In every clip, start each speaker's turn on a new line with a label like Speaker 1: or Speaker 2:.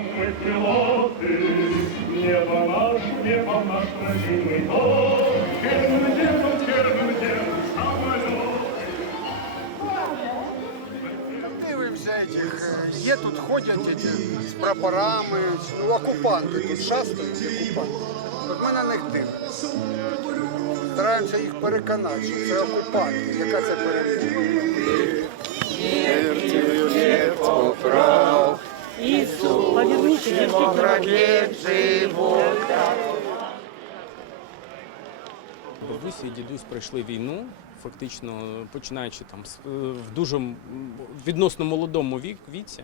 Speaker 1: мы пилоты, небо наш, небо наш родимый дом. Первым делом, первым делом самолет.
Speaker 2: Дивимося этих. е, Є тут ходять эти, з прапорами, ну, окупанти тут шастають, окупанти. От ми на них дивимося. Стараємося їх переконати, що це окупанти, яка це перемога.
Speaker 3: Бабуся і дідусь пройшли війну, фактично починаючи там е, в дуже відносно молодому віці.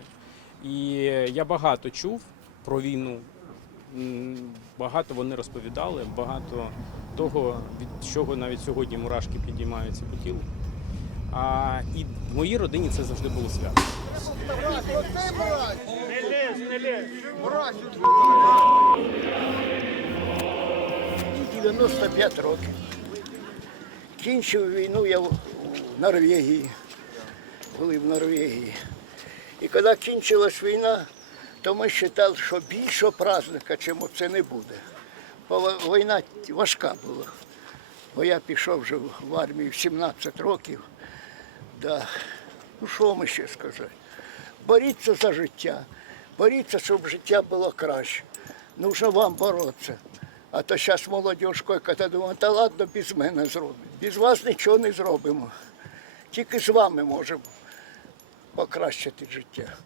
Speaker 3: І я багато чув про війну. Багато вони розповідали, багато того, від чого навіть сьогодні мурашки підіймаються по тілу. А, і в моїй родині це завжди було свято.
Speaker 4: Мені 95 років. Кінчив війну я в Норвегії. Були в Норвегії. І коли кінчилась війна, то ми вважали, що більшого праздника, чим це не буде. Бо війна важка була. Бо я пішов вже в армію в 17 років. Да. Ну що ми ще сказати? Боріться за життя, боріться, щоб життя було краще. Нужно вам боротися. А то зараз молодь койка думає, та ладно, без мене зробить. Без вас нічого не зробимо. Тільки з вами можемо покращити життя.